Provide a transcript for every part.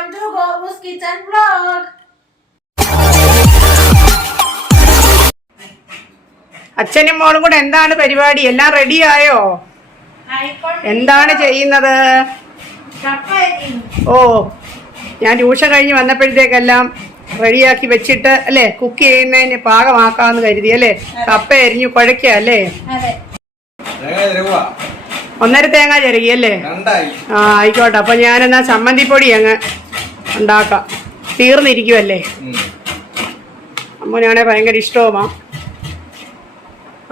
welcome to Gobu's Kitchen Vlog. അച്ഛനും മോളും കൂടെ എന്താണ് പരിപാടി? എല്ലാം റെഡി ആയോ? എന്താണ് ചെയ്യുന്നത്? ഓ, ഞാൻ ട്യൂഷൻ കഴിഞ്ഞ് വന്നപ്പോഴത്തേക്കെല്ലാം റെഡിയാക്കി വെച്ചിട്ട് അല്ലേ കുക്ക് ചെയ്യുന്നതിന് പാകമാക്കാന്ന് കരുതി അല്ലേ? കപ്പ അരിഞ്ഞു കുഴയ്ക്കുക അല്ലേ? 1.5 തേങ്ങ ചിരകി അല്ലേ? ആ ആയിക്കോട്ടെ. അപ്പൊ ഞാനെന്നാ ചമ്മന്തിപ്പൊടി അങ്ങ് ഉണ്ടാക്കാം. തീർന്നിരിക്കുമല്ലേ? അമ്മനാണെ ഭയങ്കര ഇഷ്ടവുമാ.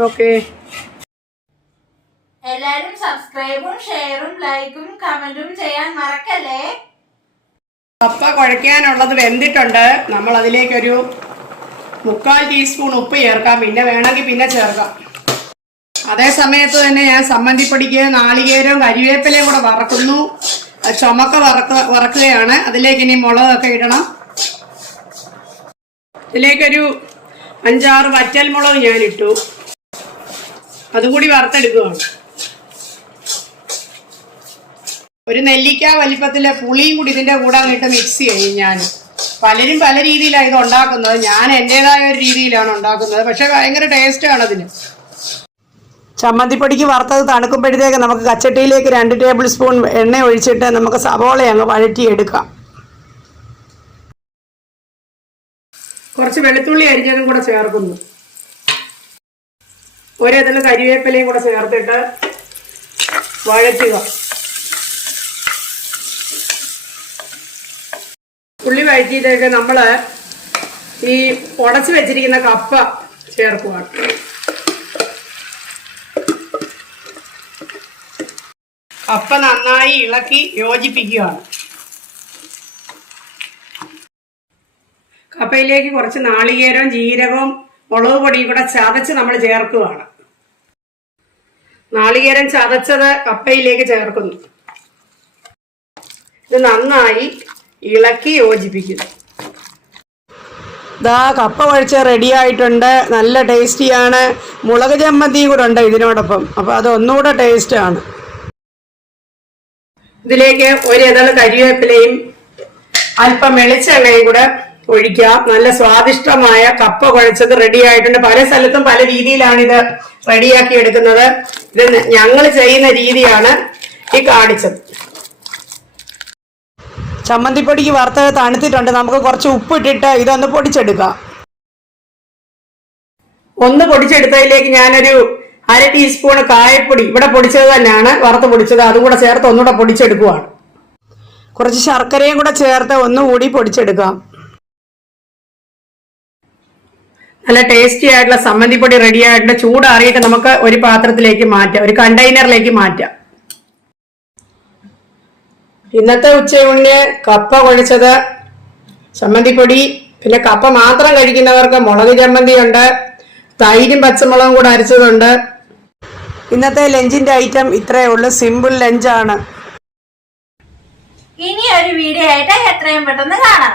ഓക്കെ, എല്ലാരും സബ്സ്ക്രൈബും ഷെയറും ലൈക്കും കമന്റും ചെയ്യാൻ മറക്കല്ലേ. കപ്പ കുഴയ്ക്കാനുള്ളത് വെന്തിട്ടുണ്ട്. നമ്മൾ അതിലേക്കൊരു 3/4 ടീസ്പൂൺ ഉപ്പ് ചേർക്കാം. പിന്നെ വേണമെങ്കിൽ പിന്നെ ചേർക്കാം. അതേ സമയത്ത് തന്നെ ഞാൻ സമ്മന്തിപ്പൊടിക്ക് നാളികേരവും കരിവേപ്പിലയും കൂടെ വറക്കുന്നു. ചുമക്ക വറക്കുകയാണ്. അതിലേക്ക് ഇനി മുളകൊക്കെ ഇടണം. ഇതിലേക്കൊരു 5-6 വറ്റൽ മുളക് ഞാൻ ഇട്ടു. അതുകൂടി വറുത്തെടുക്കുകയാണ്. ഒരു നെല്ലിക്ക വലിപ്പത്തിലെ പുളിയും കൂടി ഇതിന്റെ കൂടെ അങ്ങോട്ട് മിക്സ് ചെയ്യും. ഞാൻ പലരും പല രീതിയിലാണ് ഇത് ഉണ്ടാക്കുന്നത്. ഞാൻ എൻ്റെതായ ഒരു രീതിയിലാണ് ഉണ്ടാക്കുന്നത്. പക്ഷെ ഭയങ്കര ടേസ്റ്റാണ് അതിന്. ചമ്മന്തിപ്പൊടിക്ക് വറുത്തത് തണുക്കുമ്പോഴത്തേക്ക് നമുക്ക് കച്ചട്ടിയിലേക്ക് 2 ടേബിൾ സ്പൂൺ എണ്ണ ഒഴിച്ചിട്ട് നമുക്ക് സവോള അങ്ങ് വഴറ്റിയെടുക്കാം. കുറച്ച് വെളുത്തുള്ളി അരിഞ്ഞതും കൂടെ ചേർക്കുന്നു. ഒരേതിൽ കരിവേപ്പിലയും കൂടെ ചേർത്തിട്ട് വഴറ്റുക. ഉള്ളി വഴറ്റിയിട്ടൊക്കെ നമ്മൾ ഈ ഉടച്ചു വെച്ചിരിക്കുന്ന കപ്പ ചേർക്കുകയാണ്. കപ്പ നന്നായി ഇളക്കി യോജിപ്പിക്കുകയാണ്. കപ്പയിലേക്ക് കുറച്ച് നാളികേരവും ജീരകവും മുളക് പൊടിയും കൂടെ ചതച്ച് നമ്മൾ ചേർക്കുകയാണ്. നാളികേരം ചതച്ചത് കപ്പയിലേക്ക് ചേർക്കുന്നു. ഇത് നന്നായി ഇളക്കി യോജിപ്പിക്കുന്നു. ഇതാ കപ്പ കുഴച്ച് റെഡി ആയിട്ടുണ്ട്. നല്ല ടേസ്റ്റിയാണ്. മുളക് ചമ്മന്തിയും കൂടെ ഉണ്ട് ഇതിനോടൊപ്പം. അപ്പോൾ അത് ഒന്നുകൂടെ ടേസ്റ്റാണ്. ഇതിലേക്ക് ഒരിതൾ കരിവേപ്പിലയും അല്പം വെളിച്ചെണ്ണയും കൂടെ ഒഴിക്കാം. നല്ല സ്വാദിഷ്ടമായ കപ്പ കുഴച്ചത് റെഡി ആയിട്ടുണ്ട്. പല സ്ഥലത്തും പല രീതിയിലാണ് ഇത് റെഡിയാക്കി എടുക്കുന്നത്. ഇത് ഞങ്ങൾ ചെയ്യുന്ന രീതിയാണ് ഈ കാണിച്ചത്. ചമ്മന്തിപ്പൊടിക്ക് വറുത്തത് തണുത്തിട്ടുണ്ട്. നമുക്ക് കുറച്ച് ഉപ്പിട്ടിട്ട് ഇതൊന്ന് പൊടിച്ചെടുക്കാം. ഒന്ന് പൊടിച്ചെടുത്തതിലേക്ക് ഞാനൊരു 1/2 ടീസ്പൂൺ കായപ്പൊടി, ഇവിടെ പൊടിച്ചത് തന്നെയാണ്, വറുത്ത് പൊടിച്ചത്, അതും കൂടെ ചേർത്ത് ഒന്നുകൂടെ പൊടിച്ചെടുക്കുവാണ്. കുറച്ച് ശർക്കരയും കൂടെ ചേർത്ത് ഒന്നുകൂടി പൊടിച്ചെടുക്കാം. നല്ല ടേസ്റ്റി ആയിട്ടുള്ള സമ്മന്തിപ്പൊടി റെഡി ആയിട്ടുണ്ട്. ചൂടാറിയിട്ട് നമുക്ക് ഒരു പാത്രത്തിലേക്ക് മാറ്റാം, ഒരു കണ്ടെയ്നറിലേക്ക് മാറ്റാം. ഇന്നത്തെ ഉച്ചയൂണിന് കപ്പ കുഴച്ചത്, ചമ്മന്തിപ്പൊടി, പിന്നെ കപ്പ മാത്രം കഴിക്കുന്നവർക്ക് മുളക് ചമ്മന്തി ഉണ്ട്, തൈരും പച്ചമുളകും കൂടെ അരച്ചതുണ്ട്. ഇന്നത്തെ ലഞ്ചിന്റെ ഐറ്റം ഇത്രയേ ഉള്ളൂ. സിമ്പിൾ ലഞ്ചാണ്. ഇനി ഒരു വീഡിയോ ആയിട്ട് എത്രയും പെട്ടെന്ന് കാണാം.